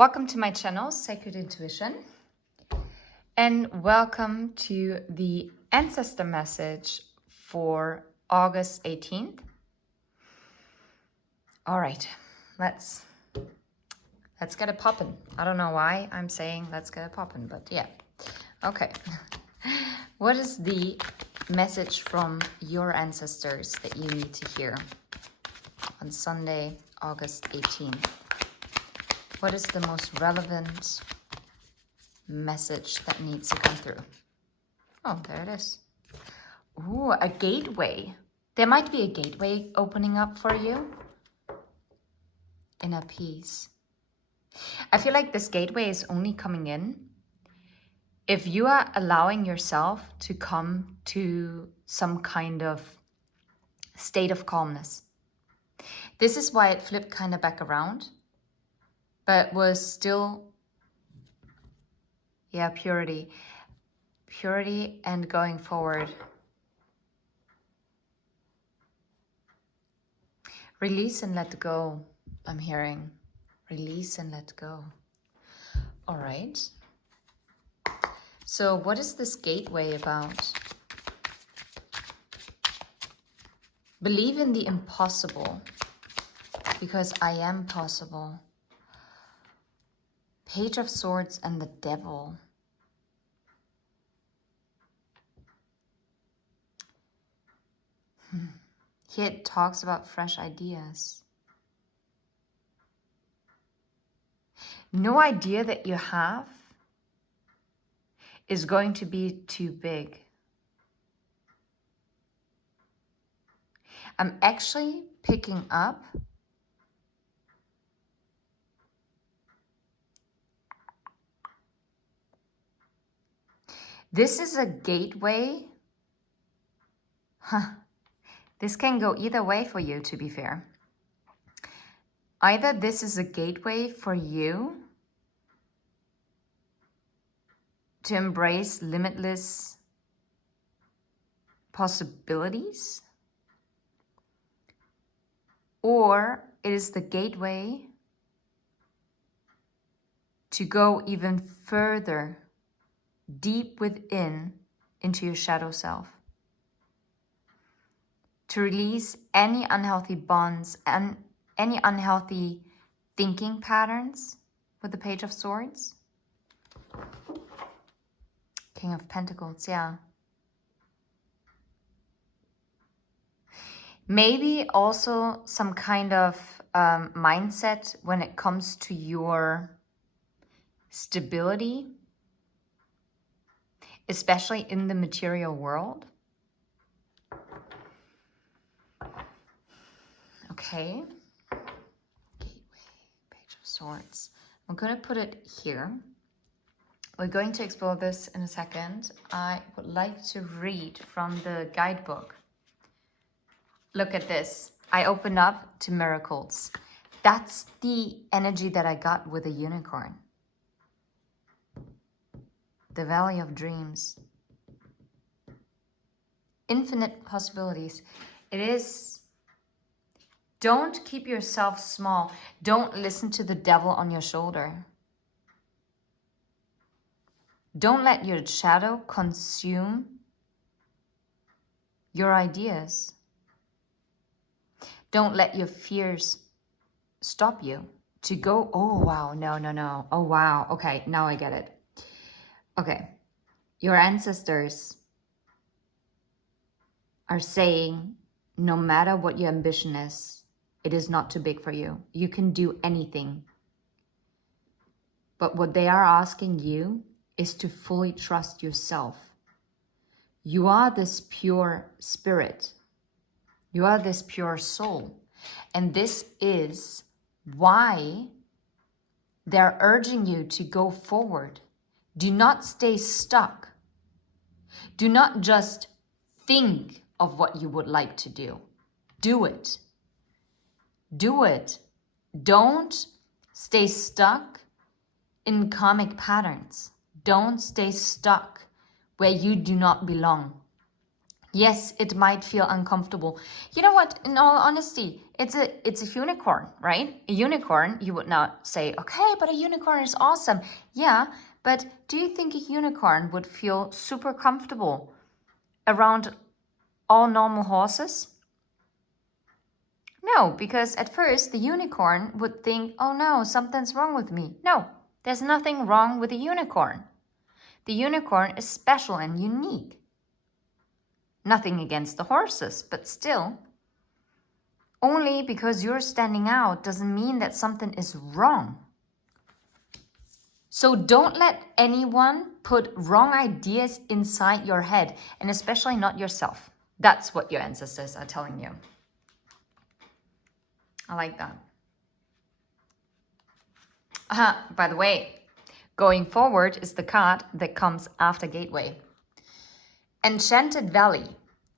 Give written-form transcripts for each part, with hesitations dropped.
Welcome to my channel, Sacred Intuition, and welcome to the Ancestor message for August 18th. All right, let's get it poppin'. I don't know why I'm saying let's get it poppin', but yeah. Okay. What is the message from your ancestors that you need to hear on Sunday, August 18th? What is the most relevant message that needs to come through? Oh, there it is. Ooh, a gateway. There might be a gateway opening up for you. Inner peace. I feel like this gateway is only coming in if you are allowing yourself to come to some kind of state of calmness. This is why it flipped kind of back around, but was still, purity. Purity and going forward. Release and let go, I'm hearing. Release and let go. All right. So what is this gateway about? Believe in the impossible, because I am possible. Page of Swords and the Devil. Here it talks about fresh ideas. No idea that you have is going to be too big. I'm actually picking up this is a gateway. This can go either way for you, to be fair. Either this is a gateway for you to embrace limitless possibilities, or it is the gateway to go even further, deep within, into your shadow self. To release any unhealthy bonds and any unhealthy thinking patterns with the Page of Swords. King of Pentacles, yeah. Maybe also some kind of mindset when it comes to your stability, especially in the material world. Okay. Gateway, Page of Swords. I'm going to put it here. We're going to explore this in a second. I would like to read from the guidebook. Look at this. I open up to miracles. That's the energy that I got with a unicorn. The Valley of Dreams. Infinite possibilities. It is. Don't keep yourself small. Don't listen to the devil on your shoulder. Don't let your shadow consume your ideas. Don't let your fears stop you to go, oh, wow, no. Oh, wow. Okay, now I get it. Okay, your ancestors are saying, no matter what your ambition is, it is not too big for you. You can do anything. But what they are asking you is to fully trust yourself. You are this pure spirit. You are this pure soul. And this is why they're urging you to go forward. Do not stay stuck. Do not just think of what you would like to do. Do it. Do it. Don't stay stuck in karmic patterns. Don't stay stuck where you do not belong. Yes, it might feel uncomfortable. You know what? In all honesty, It's a unicorn, right? A unicorn, you would not say, okay, but a unicorn is awesome. Yeah, but do you think a unicorn would feel super comfortable around all normal horses? No, because at first the unicorn would think, oh no, something's wrong with me. No, there's nothing wrong with a unicorn. The unicorn is special and unique. Nothing against the horses, but still, only because you're standing out doesn't mean that something is wrong. So don't let anyone put wrong ideas inside your head, and especially not yourself. That's what your ancestors are telling you. I like that. By the way, going forward is the card that comes after Gateway. Enchanted Valley.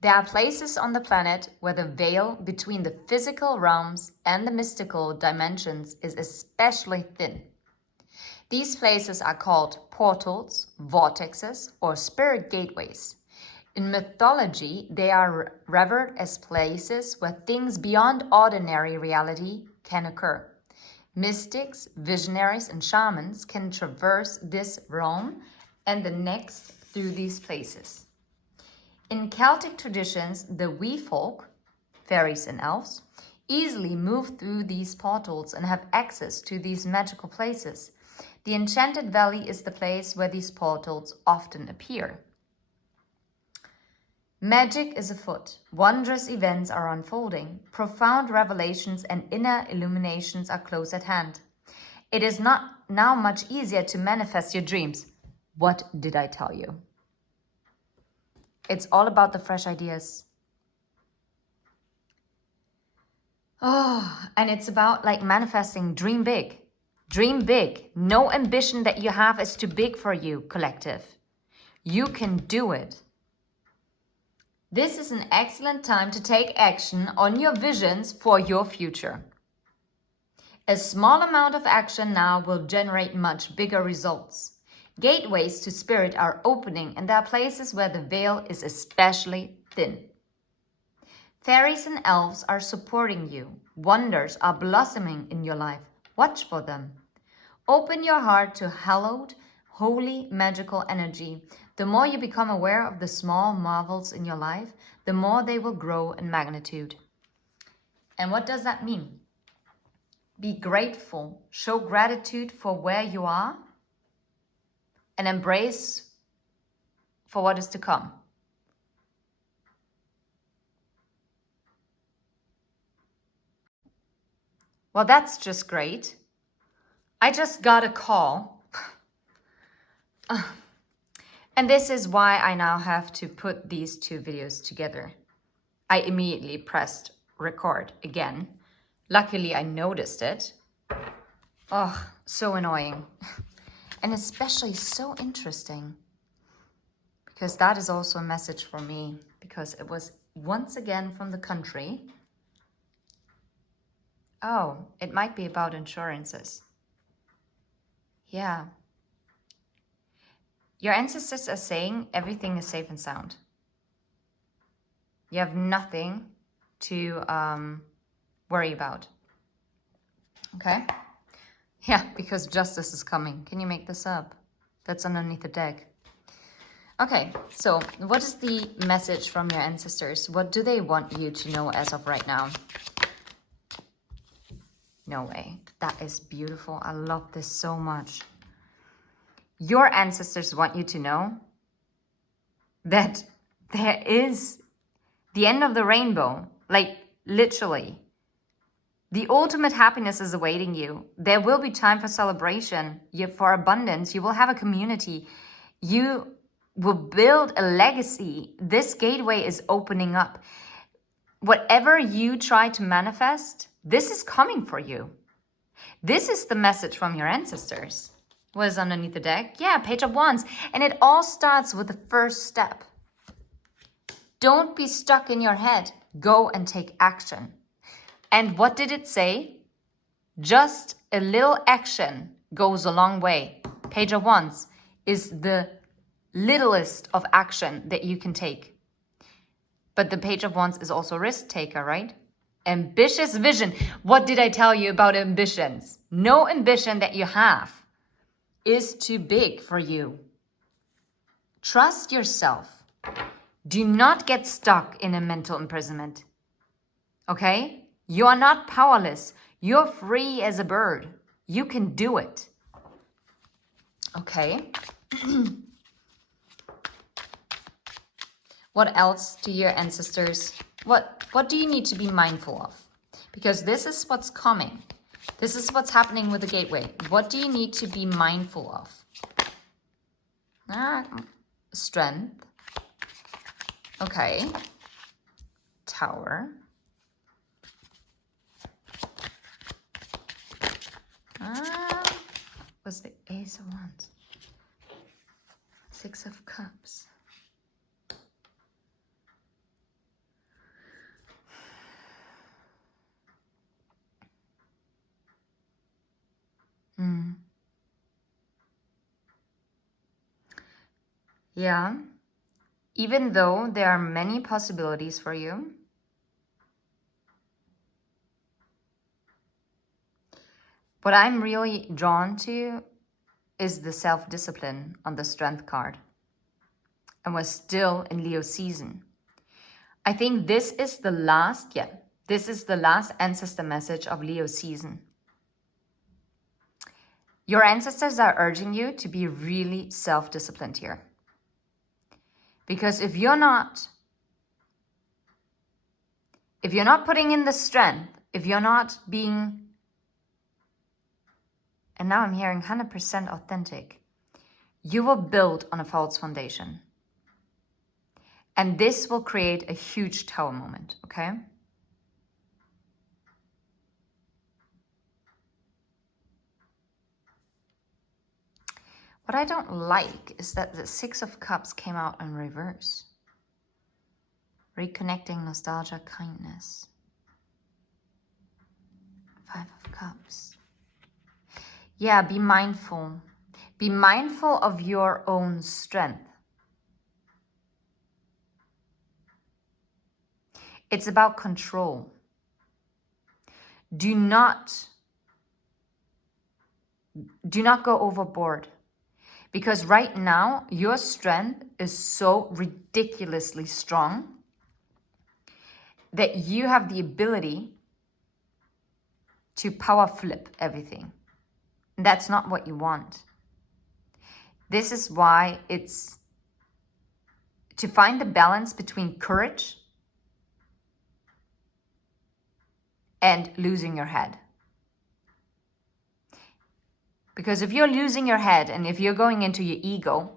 There are places on the planet where the veil between the physical realms and the mystical dimensions is especially thin. These places are called portals, vortexes, or spirit gateways. In mythology, they are revered as places where things beyond ordinary reality can occur. Mystics, visionaries, and shamans can traverse this realm and the next through these places. In Celtic traditions, the wee folk, fairies and elves, easily move through these portals and have access to these magical places. The Enchanted Valley is the place where these portals often appear. Magic is afoot. Wondrous events are unfolding. Profound revelations and inner illuminations are close at hand. It is not now much easier to manifest your dreams. What did I tell you? It's all about the fresh ideas. Oh, and it's about like manifesting. Dream big. Dream big. No ambition that you have is too big for you, collective. You can do it. This is an excellent time to take action on your visions for your future. A small amount of action now will generate much bigger results. Gateways to spirit are opening, and there are places where the veil is especially thin. Fairies and elves are supporting you. Wonders are blossoming in your life. Watch for them. Open your heart to hallowed, holy, magical energy. The more you become aware of the small marvels in your life, the more they will grow in magnitude. And what does that mean? Be grateful. Show gratitude for where you are and embrace for what is to come. Well, that's just great. I just got a call. And this is why I now have to put these two videos together. I immediately pressed record again. Luckily, I noticed it. Oh, so annoying. And especially so interesting. Because that is also a message for me. Because it was once again from the country. Oh, it might be about insurances. Yeah. Your ancestors are saying everything is safe and sound. You have nothing to worry about. Okay? Yeah, because justice is coming. Can you make this up? That's underneath the deck. Okay, so what is the message from your ancestors? What do they want you to know as of right now? No way. That is beautiful. I love this so much. Your ancestors want you to know that there is the end of the rainbow. Like, literally. The ultimate happiness is awaiting you. There will be time for celebration, for abundance. You will have a community. You will build a legacy. This gateway is opening up. Whatever you try to manifest, this is coming for you. This is the message from your ancestors. What is underneath the deck? Yeah, Page of Wands. And it all starts with the first step. Don't be stuck in your head. Go and take action. And what did it say? Just a little action goes a long way. Page of Wands is the littlest of action that you can take. But the Page of Wands is also a risk taker, right? Ambitious vision. What did I tell you about ambitions? No ambition that you have is too big for you. Trust yourself. Do not get stuck in a mental imprisonment. Okay? You are not powerless. You're free as a bird. You can do it. Okay? What else do your ancestors, what do you need to be mindful of? Because this is what's coming. This is what's happening with the gateway. What do you need to be mindful of? Strength. Okay. Tower. Was the Ace of Wands? Six of Cups. Yeah, even though there are many possibilities for you, what I'm really drawn to is the self-discipline on the Strength card. And we're still in Leo season. I think this is the last, this is the last ancestor message of Leo season. Your ancestors are urging you to be really self-disciplined here. Because if you're not putting in the strength, if you're not being, and now I'm hearing 100% authentic, you will build on a false foundation. And this will create a huge tower moment, okay? What I don't like is that the Six of Cups came out in reverse. Reconnecting, nostalgia, kindness. Five of Cups. Yeah, be mindful. Be mindful of your own strength. It's about control. Do not go overboard. Because right now, your strength is so ridiculously strong that you have the ability to power flip everything. That's not what you want. This is why it's to find the balance between courage and losing your head. Because if you're losing your head and if you're going into your ego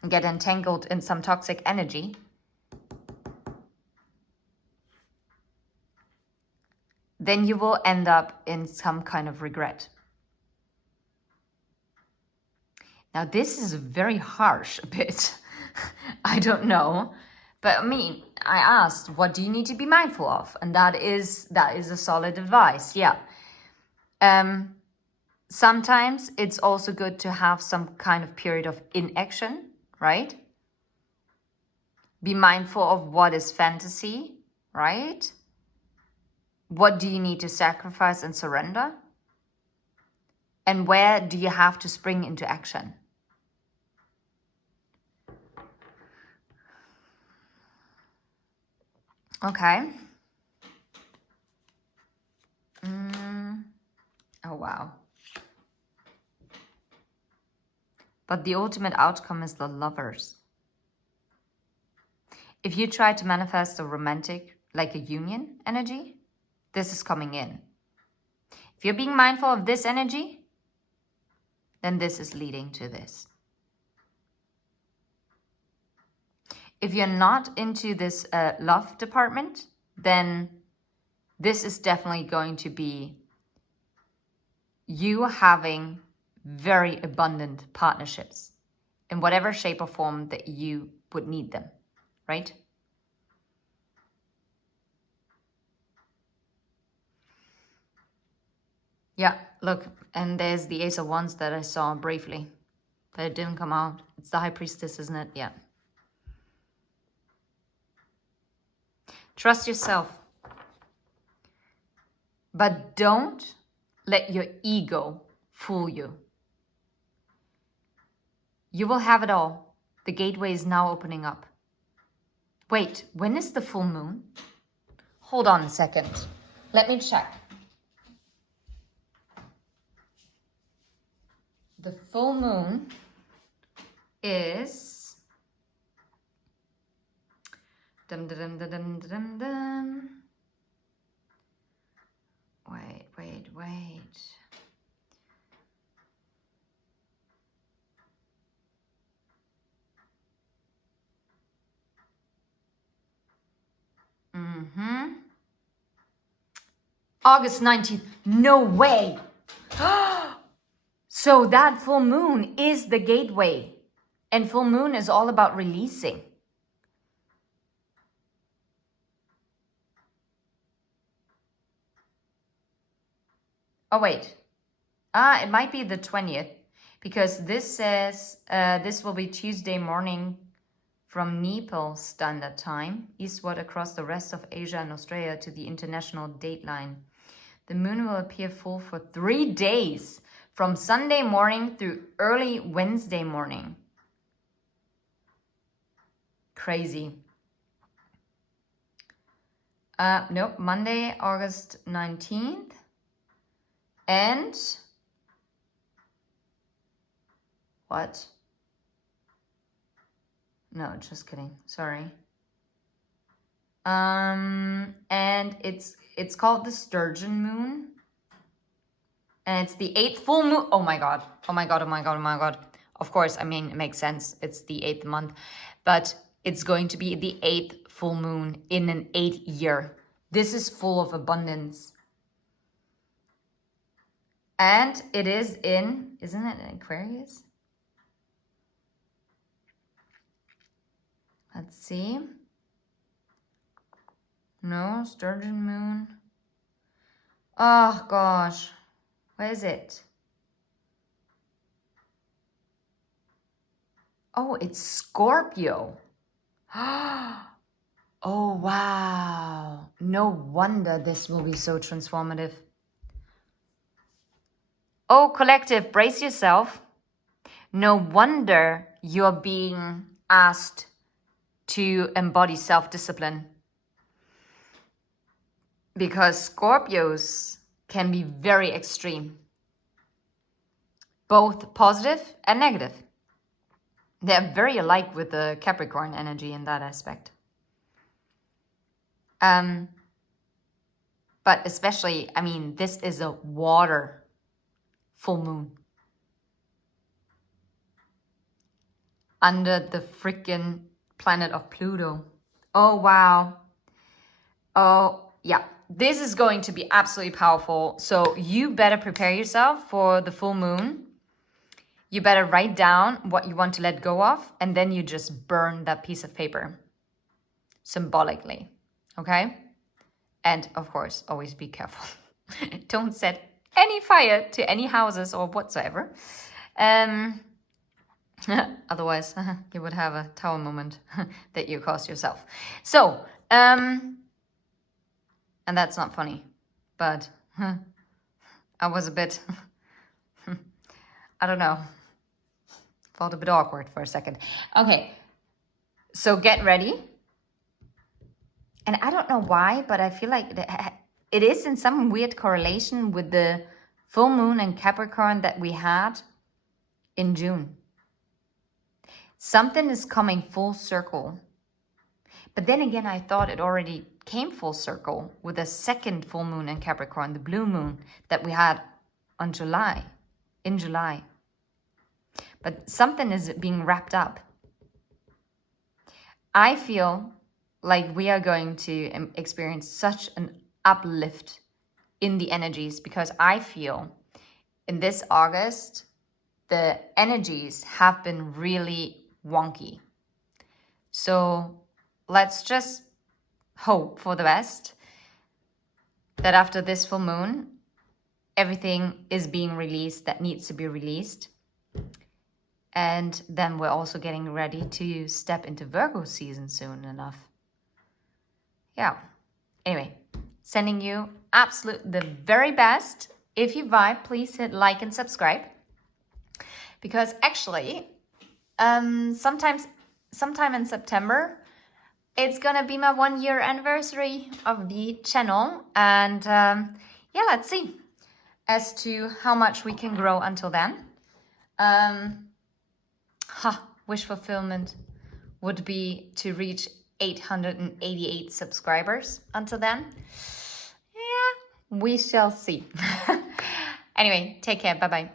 and get entangled in some toxic energy, then you will end up in some kind of regret. Now, this is very harsh a bit. I don't know. But I mean, I asked, what do you need to be mindful of? And that is a solid advice, yeah. Sometimes it's also good to have some kind of period of inaction, right? Be mindful of what is fantasy, right? What do you need to sacrifice and surrender? And where do you have to spring into action? Okay. Oh, wow. But the ultimate outcome is the Lovers. If you try to manifest a romantic, like a union energy, this is coming in. If you're being mindful of this energy, then this is leading to this. If you're not into this love department, then this is definitely going to be you having very abundant partnerships in whatever shape or form that you would need them, right? Yeah, look, and there's the Ace of Wands that I saw briefly, but it didn't come out. It's the High Priestess, isn't it? Yeah. Trust yourself. But don't let your ego fool you. You will have it all. The gateway is now opening up. Wait, when is the full moon? Hold on a second. Let me check. The full moon is... Dum, dum, dum, dum, dum, dum. Wait. August 19th. No way. So that full moon is the gateway. And full moon is all about releasing. Oh, wait. It might be the 20th. Because this says this will be Tuesday morning from Nepal Standard Time, eastward across the rest of Asia and Australia to the international dateline. The moon will appear full for 3 days, from Sunday morning through early Wednesday morning. Crazy. Nope, Monday, August 19th. And... what? No, just kidding. Sorry. And it's called the Sturgeon moon. And it's the 8th full moon. Oh my god. Of course, I mean, it makes sense. It's the 8th month. But it's going to be the 8th full moon in an 8 year. This is full of abundance. And it is in, isn't it Aquarius? Let's see. No, Sturgeon moon. Oh gosh. Where is it? Oh, it's Scorpio. Oh wow. No wonder this will be so transformative. Oh, collective, brace yourself. No wonder you're being asked to embody self-discipline. Because Scorpios can be very extreme. Both positive and negative. They're very alike with the Capricorn energy in that aspect. But especially, I mean, this is a water full moon. Under the freaking planet of Pluto. Oh, wow. Oh, yeah. This is going to be absolutely powerful. So you better prepare yourself for the full moon. You better write down what you want to let go of. And then you just burn that piece of paper. Symbolically. Okay? And of course, always be careful. Don't set any fire to any houses or whatsoever. Otherwise, you would have a tower moment that you caused yourself. So, and that's not funny, but I was a bit, I don't know, felt a bit awkward for a second. Okay, so get ready. And I don't know why, but I feel like it is in some weird correlation with the full moon in Capricorn that we had in June. Something is coming full circle. But then again, I thought it already came full circle with the second full moon in Capricorn, the blue moon that we had in July. But something is being wrapped up. I feel like we are going to experience such an uplift in the energies because I feel in this August, the energies have been really wonky. So let's just hope for the best that after this full moon, everything is being released that needs to be released. And then we're also getting ready to step into Virgo season soon enough. Yeah. Anyway, sending you the very best. If you vibe, please hit like and subscribe. Because actually, sometime in September, it's gonna be my 1-year anniversary of the channel. And yeah, let's see as to how much we can grow until then. Wish fulfillment would be to reach 888 subscribers until then. Yeah, we shall see. Anyway, take care. Bye-bye.